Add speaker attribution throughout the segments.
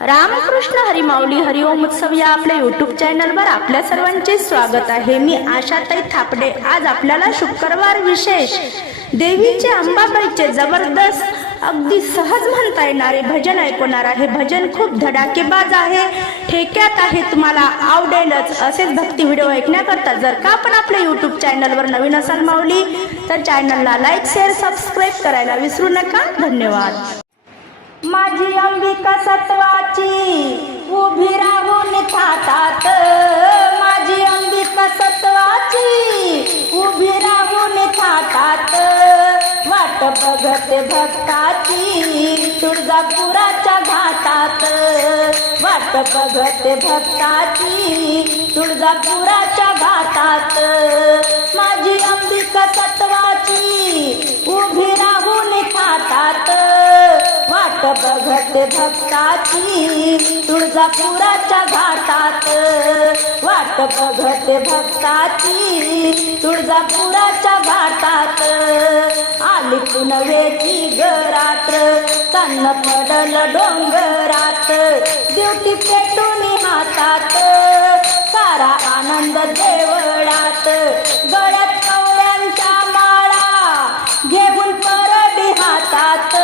Speaker 1: रामकृष्ण हरिमाऊली हरिओम उत्सव या आपल्या युट्यूब चॅनलवर आपल्या सर्वांचे स्वागत आहे. मी आशाताई थापडे. आज आपल्याला शुक्रवार विशेष. देवीचे अंबाबाईचे जबरदस्त अगदी सहज म्हणता येणारे भजन ऐकवणार आहे. भजन खूप धडाकेबाज आहे. ठेक्यात आहे तुम्हाला. आवडेलच. असेच भक्ती व्हिडिओ ऐकण्याकरता जर का आपण आपल्या युट्यूब चॅनलवर नवीन असाल माऊली तर चॅनलला लाईक शेअर सबस्क्राईब करायला विसरू नका. धन्यवाद. माझी अंबिका सत्वाची बघत भक्ताची. तुळजापुराच्या घाटात वाट बघत भक्ताची. तुळजापुराच्या घाटात माझी अंबिका सत्वाची उभी राहून थाटात वाट बघत भक्ताची. तुळजापुराच्या घाटात वाट बघत भक्ताची. तुळजापुराच्या घाटात आली पुनवेची घरात. तन्न पडल डोंगरात. ड्युटी पेटून हातात. सारा आनंद देवळात. गळ्यात कवड्यांच्या माळा घेऊन परडी हातात.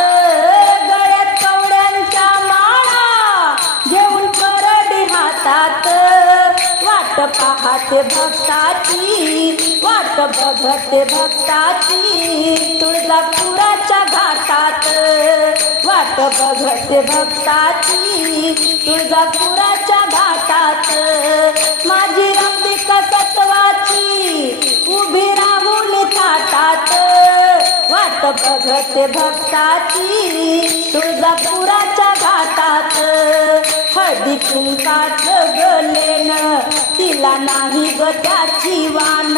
Speaker 1: गळ्यात कवड्यांच्या माळा घेऊन परडी हातात. वाट पाहते भक्ताची वाट बघते भक्ताची तुळजापुराच्या घाटात. वाट बघते भक्ताची तुळजापुराच्या घाटात. माझी अंबिका सत्वाची उभी राहून ताटात. वाट बघते भक्ताची तुळजापुराच्या घाटात. हळदी कुंकाच गलेन तिला नाही ग त्याची वान.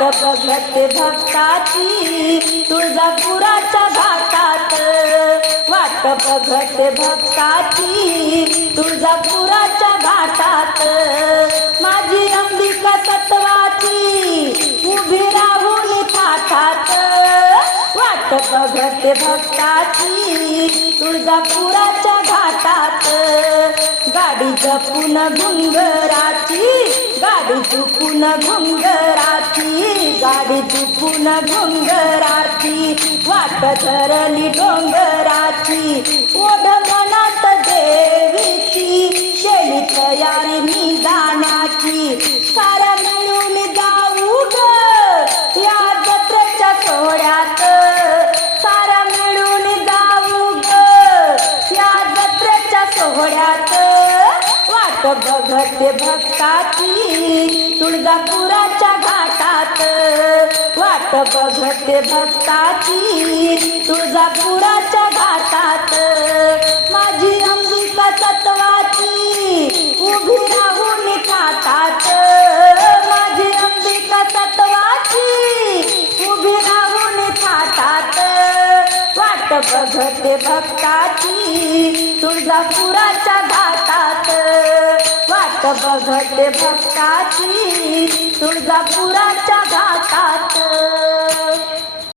Speaker 1: वाट बघते भक्ताची तुळजापुराच्या घाटात. वाट बघते भक्ताची तुळजापुराच्या घाटात. माझी अंबिका सत्वाची उभी राहून थाटात वाट बघते भक्ताची तुळजापुराच्या घाटात. गाडी जपून घुंगराची गाडी चुकून घुंगराती गाडी चुकून घुंगराती वाट धरली डोंगराची ओढ मनात देवीची शेळी तयारी मी बघते भक्ताची तुळजापुराच्या घाटात. वाट बघते भक्ताची तुळजापुराच्या घाटात. माझी अंबिका सत्वाची उभी राहून खातात. माझी अंबिका तत्वाची उभी राहून खातात. वाट बघते भक्ताची तुळजापुराच्या घाटात. वाट बघते भक्ताची तुळजापुराच्या घाटात.